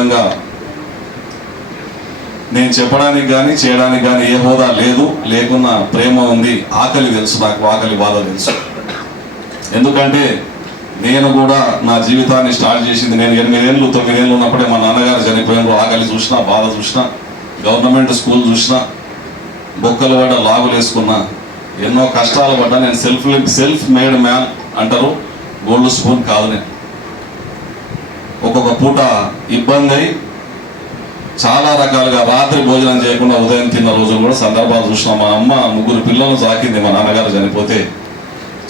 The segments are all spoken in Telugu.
విధంగా నేను చెప్పడానికి కానీ చేయడానికి కానీ ఏ హోదా లేదు, లేకున్నా ప్రేమ ఉంది. ఆకలి తెలుసు, నాకు ఆకలి బాధ తెలుసు. ఎందుకంటే నేను కూడా నా జీవితాన్ని స్టార్ట్ చేసింది, నేను 8 ఏళ్ళు 9 ఏళ్ళు ఉన్నప్పుడే మా నాన్నగారు చనిపోయినప్పుడు ఆకలి చూసినా, బాధ చూసినా, గవర్నమెంట్ స్కూల్ చూసినా, బొక్కలు పడ్డ లాగులు వేసుకున్నా, ఎన్నో కష్టాలు పడ్డా. నేను సెల్ఫ్ మేడ్ మ్యాన్ అంటారు, గోల్డ్ స్పూన్ కాదు. నేను ఒక్కొక్క పూట ఇబ్బంది అయి చాలా రకాలుగా రాత్రి భోజనం చేయకుండా ఉదయం తిన్న రోజులు కూడా సందర్భాలు చూసినా. మా అమ్మ 3 పిల్లలను సాకింది మా నాన్నగారు చనిపోతే.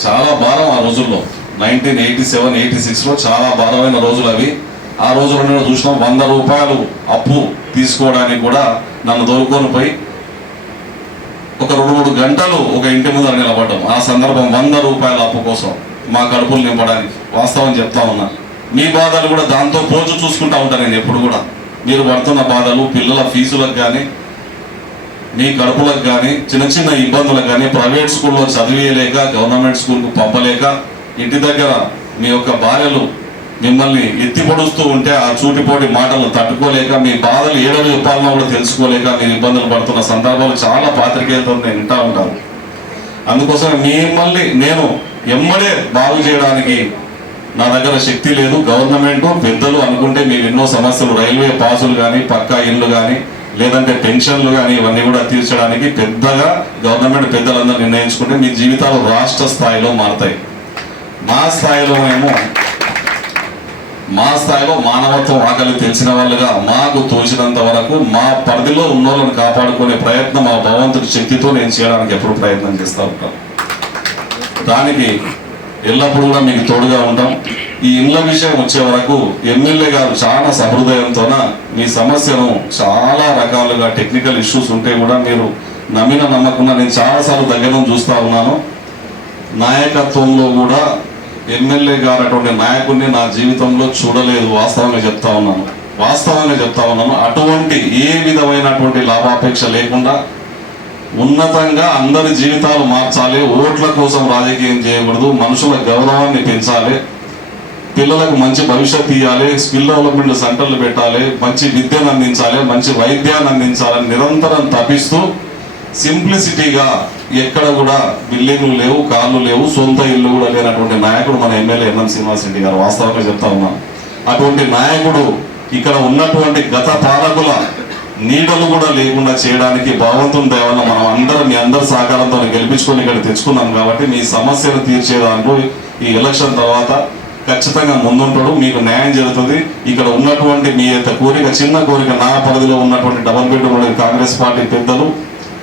చాలా భారం ఆ రోజుల్లో, 1987, 86లో చాలా భారమైన రోజులు అవి. ఆ రోజుల్లో నేను చూసినాం, 100 రూపాయలు అప్పు తీసుకోవడానికి కూడా నన్ను దొరుకుని పోయి ఒక 2-3 గంటలు ఒక ఇంటి ముందర నిలబడ్డాం. ఆ సందర్భం 100 రూపాయల అప్పు కోసం మా కడుపులు నింపడానికి. వాస్తవం చెప్తా ఉన్నా, మీ బాధలు కూడా దాంతో పోల్చి చూసుకుంటా ఉంటాను నేను ఎప్పుడు కూడా. మీరు పడుతున్న బాధలు, పిల్లల ఫీజులకు కానీ, మీ కడుపులకు కానీ, చిన్న చిన్న ఇబ్బందులకు కానీ, ప్రైవేట్ స్కూల్లో చదివేయలేక, గవర్నమెంట్ స్కూల్కు పంపలేక, ఇంటి దగ్గర మీ యొక్క భార్యలు మిమ్మల్ని ఎత్తి పొడుస్తూ ఉంటే ఆ చూటిపోటి మాటలు తట్టుకోలేక, మీ బాధలు ఏడవ చెప్పాలన్నా కూడా తెలుసుకోలేక మీరు ఇబ్బందులు పడుతున్న సందర్భాలు చాలా పాత్రికేయులతో నేను వింటా ఉంటాను. అందుకోసం మిమ్మల్ని నేను ఎమ్మడే బాగు చేయడానికి నా దగ్గర శక్తి లేదు. గవర్నమెంట్ పెద్దలు అనుకుంటే మీరు ఎన్నో సమస్యలు, రైల్వే పాసులు కానీ, పక్కా ఇళ్ళు కానీ, లేదంటే పెన్షన్లు కానీ, ఇవన్నీ కూడా తీర్చడానికి పెద్దగా గవర్నమెంట్ పెద్దలందరూ నిర్ణయించుకుంటే మీ జీవితాలు రాష్ట్ర స్థాయిలో మారుతాయి. మా స్థాయిలో మానవత్వం, ఆకలి తెలిసిన వాళ్ళుగా మాకు తోచినంత వరకు మా పరిధిలో ఉన్నోళ్ళని కాపాడుకునే ప్రయత్నం మా భగవంతుడి శక్తితో నేను చేయడానికి ఎప్పుడు ప్రయత్నం చేస్తూ ఉంటాను. దానికి ఎల్లప్పుడూ కూడా మీకు తోడుగా ఉంటాం. ఈ ఇళ్ళ విషయం వచ్చే వరకు ఎమ్మెల్యే గారు చాలా సహృదయంతోన మీ సమస్యను చాలా రకాలుగా టెక్నికల్ ఇష్యూస్ ఉంటే కూడా మీరు నమ్మిన నమ్మకుండా నేను చాలాసార్లు దగ్గర నుంచి చూస్తూ ఉన్నాను. నాయకత్వంలో కూడా ఎమ్మెల్యే గారు అటువంటి నాయకుడిని నా జీవితంలో చూడలేదు. వాస్తవంగా చెప్తా ఉన్నాను. అటువంటి ఏ విధమైనటువంటి లాభాపేక్ష లేకుండా ఉన్నతంగా అందరి జీవితాలు మార్చాలి. ఓట్ల కోసం రాజకీయం చేయకూడదు. మనుషుల గౌరవాన్ని పెంచాలి. పిల్లలకు మంచి భవిష్యత్తు ఇవ్వాలి. స్కిల్ డెవలప్మెంట్ సెంటర్లు పెట్టాలి. మంచి విద్యను అందించాలి. మంచి వైద్యాన్ని అందించాలని నిరంతరం తప్పిస్తూ సింప్లిసిటీగా ఎక్కడ కూడా బిల్డింగ్లు లేవు, కార్లు లేవు, సొంత ఇల్లు కూడా లేనటువంటి నాయకుడు మన ఎమ్మెల్యే ఎన్ఎం శ్రీనివాస్ రెడ్డి గారు. వాస్తవంగా చెప్తా ఉన్నాను. అటువంటి నాయకుడు ఇక్కడ ఉన్నటువంటి గత పాలకుల నీడలు కూడా లేకుండా చేయడానికి భగవంతుని దయ వల్ల మనం అందరం మీ అందరి సహకారంతో గెలిపించుకొని ఇక్కడ తెచ్చుకున్నాం. కాబట్టి మీ సమస్యలు తీర్చేదాంట్లో ఈ ఎలక్షన్ తర్వాత ఖచ్చితంగా ముందుంటాడు. మీకు న్యాయం జరుగుతుంది. ఇక్కడ ఉన్నటువంటి మీ యొక్క కోరిక, చిన్న కోరిక, నా పరిధిలో ఉన్నటువంటి డబుల్ బెడ్రూమ్ కాంగ్రెస్ పార్టీ పెద్దలు,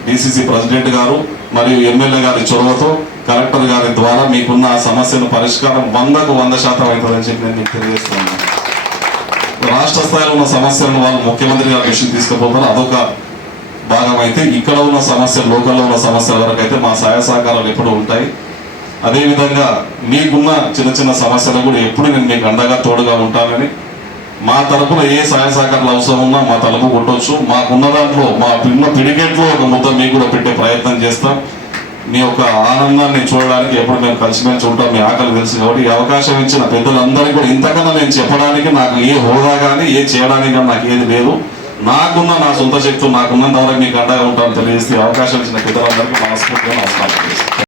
డిసిసి ప్రెసిడెంట్ గారు మరియు ఎమ్మెల్యే గారి చొరవతో, కలెక్టర్ గారి ద్వారా మీకున్న ఆ సమస్యను పరిష్కారం 100కు 100% అవుతుందని చెప్పి నేను మీకు తెలియజేస్తున్నాను. రాష్ట్ర స్థాయిలో ఉన్న సమస్యలను వాళ్ళు ముఖ్యమంత్రి గారి దృష్టికి తీసుకుపోతారు. అదొక భాగం అయితే, ఇక్కడ ఉన్న సమస్యలు, లోకల్లో ఉన్న సమస్యల వరకు అయితే మా సహాయ సహకారాలు ఎప్పుడు ఉంటాయి. అదేవిధంగా మీకున్న చిన్న చిన్న సమస్యలు కూడా ఎప్పుడు నేను మీకు అండగా తోడుగా ఉంటానని, మా తరపున ఏ సహాయ సహకారాలు అవసరం ఉన్నా మా తలుపు కొట్టవచ్చు. మాకున్న దాంట్లో, మా పిడికెట్లో ఒక ముద్ద మీకు కూడా పెట్టే ప్రయత్నం చేస్తాం. మీ యొక్క ఆనందాన్ని చూడడానికి ఎప్పుడు మేము కలిసిమెలిసి ఉంటాం. మీ ఆకలి తెలుసు కాబట్టి ఈ అవకాశం ఇచ్చిన పెద్దలందరికీ కూడా ఇంతకన్నా నేను చెప్పడానికి నాకు ఏ హోదా కానీ, ఏ చేయడానికి కానీ నాకు ఏది లేదు. నాకున్న నా సొంత శక్తులు నాకున్నంత వరకు మీకు అండగా ఉంటాను తెలియజేస్తే అవకాశం ఇచ్చిన పెద్దలందరికీ మనస్ఫూర్తిగా నమస్కారం.